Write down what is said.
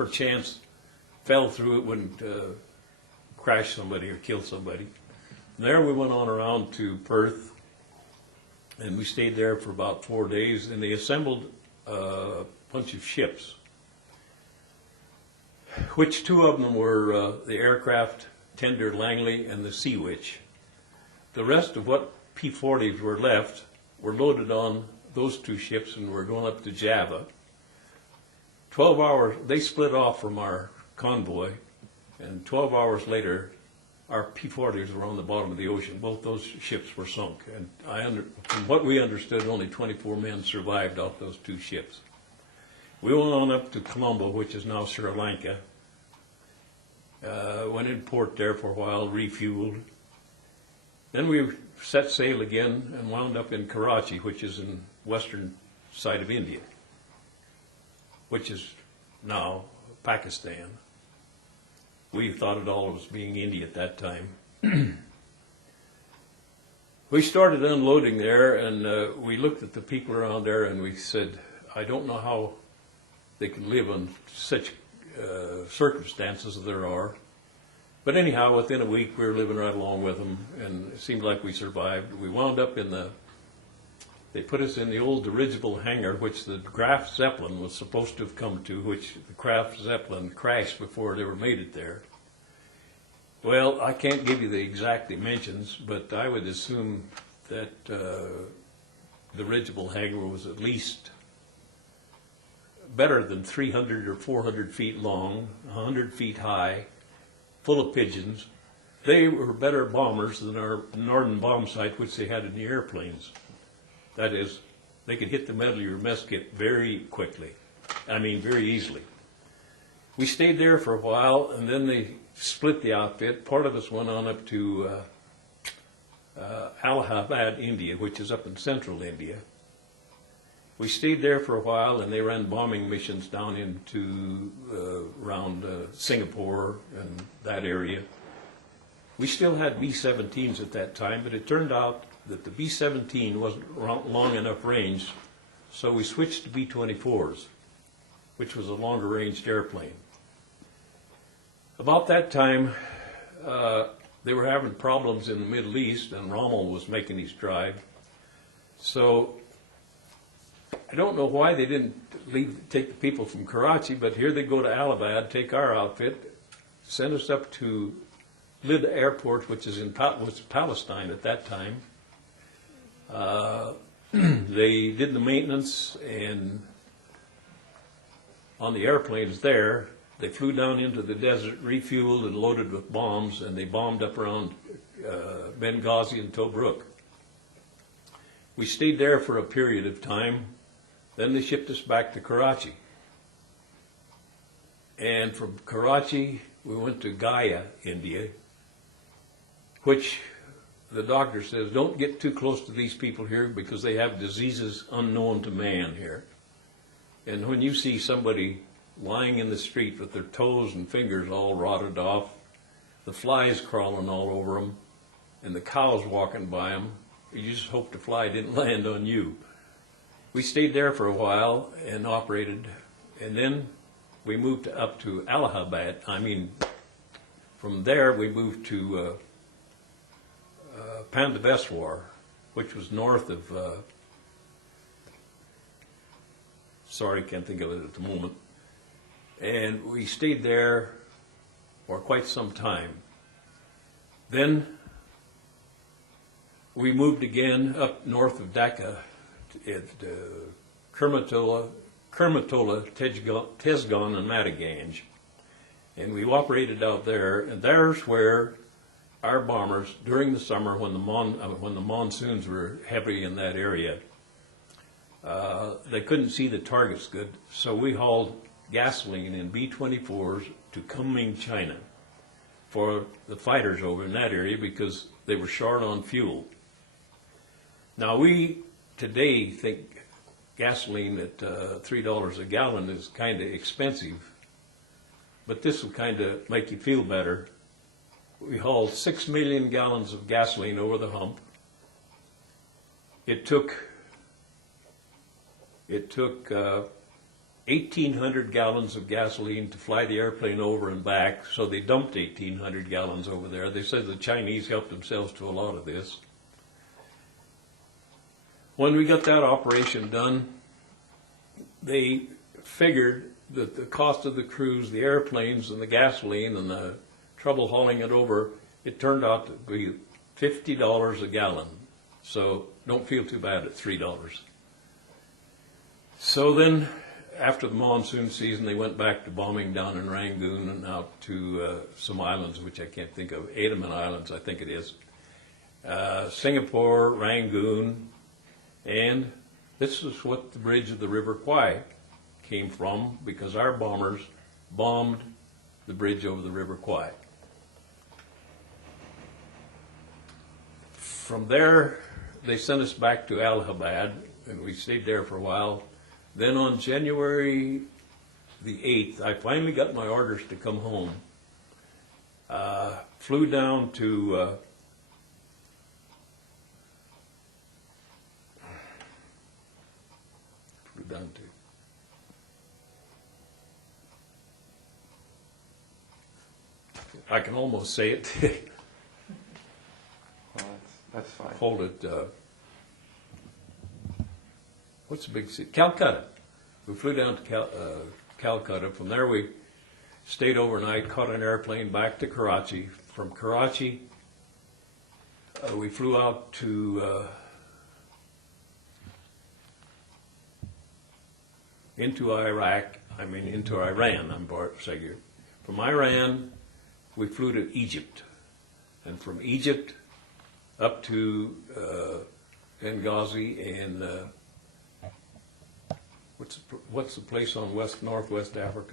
perchance fell through it wouldn't crash somebody or kill somebody. From there we went on around to Perth, and we stayed there for about 4 days, and they assembled a bunch of ships, which 2 of them were the aircraft tender Langley and the Sea Witch. The rest of what P-40s were left were loaded on those 2 ships and were going up to Jabba. 12 hours, they split off from our convoy, and 12 hours later, our P-40s were on the bottom of the ocean. Both those ships were sunk, and from what we understood, only 24 men survived off those 2 ships. We went on up to Colombo, which is now Sri Lanka. Went in port there for a while, refueled. Then we set sail again and wound up in Karachi, which is in western side of India, which is now Pakistan. We thought it all was being India at that time. We started unloading there, and we looked at the people around there, and we said, I don't know how they can live in such circumstances as there are. But anyhow, within a week, we were living right along with them, and it seemed like we survived. We wound up in they put us in the old dirigible hangar, which the Graf Zeppelin was supposed to have come to, which the Graf Zeppelin crashed before they ever made it there. Well, I can't give you the exact dimensions, but I would assume that the dirigible hangar was at least better than 300 or 400 feet long, 100 feet high, full of pigeons. They were better bombers than our northern bomb sight, which they had in the airplanes. That is, they could hit the metal of your mess kit very quickly. I mean, very easily. We stayed there for a while, and then they split the outfit. Part of us went on up to Allahabad, India, which is up in central India. We stayed there for a while, and they ran bombing missions down into around Singapore and that area. We still had B-17s at that time, but it turned out that the B-17 wasn't long enough range, so we switched to B-24s, which was a longer ranged airplane. About that time, they were having problems in the Middle East, and Rommel was making his drive. So I don't know why they didn't take the people from Karachi, but here they go to Allahabad, take our outfit, send us up to Lid Airport, which is in Palestine at that time. They did the maintenance, and on the airplanes there, they flew down into the desert, refueled and loaded with bombs, and they bombed up around Benghazi and Tobruk. We stayed there for a period of time. Then they shipped us back to Karachi. And from Karachi, we went to Gaya, India, which the doctor says, don't get too close to these people here because they have diseases unknown to man here. And when you see somebody lying in the street with their toes and fingers all rotted off, the flies crawling all over them, and the cows walking by them, you just hope the fly didn't land on you. We stayed there for a while and operated, and then we moved up to Allahabad. From there we moved to Panda Vest War, which was north of, sorry, can't think of it at the moment. And we stayed there for quite some time. Then we moved again up north of Dhaka at Kermatola, Tezgon, and Mataganj. And we operated out there, and there's where our bombers, during the summer when the monsoons were heavy in that area, they couldn't see the targets good, so we hauled gasoline in B-24s to Kunming, China, for the fighters over in that area because they were short on fuel. Now we today think gasoline at $3 a gallon is kind of expensive, but this will kind of make you feel better. We hauled 6 million gallons of gasoline over the hump. It took 1,800 gallons of gasoline to fly the airplane over and back, so they dumped 1,800 gallons over there. They said the Chinese helped themselves to a lot of this. When we got that operation done, they figured that the cost of the cruise, the airplanes, and the gasoline, and the trouble hauling it over, it turned out to be $50 a gallon. So don't feel too bad at $3. So then, after the monsoon season, they went back to bombing down in Rangoon and out to some islands, which I can't think of, Andaman Islands, I think it is. Singapore, Rangoon, and this is what the bridge of the River Kwai came from, because our bombers bombed the bridge over the River Kwai. From there, they sent us back to Allahabad, and we stayed there for a while. Then on January the 8th, I finally got my orders to come home. Flew down to I can almost say it. Well, that's fine. Hold it. What's the big city? Calcutta. We flew down to Calcutta. From there we stayed overnight, caught an airplane back to Karachi. From Karachi, we flew out to into Iran, I'm saying. From Iran, we flew to Egypt. And from Egypt up to Benghazi and what's the place on northwest Africa?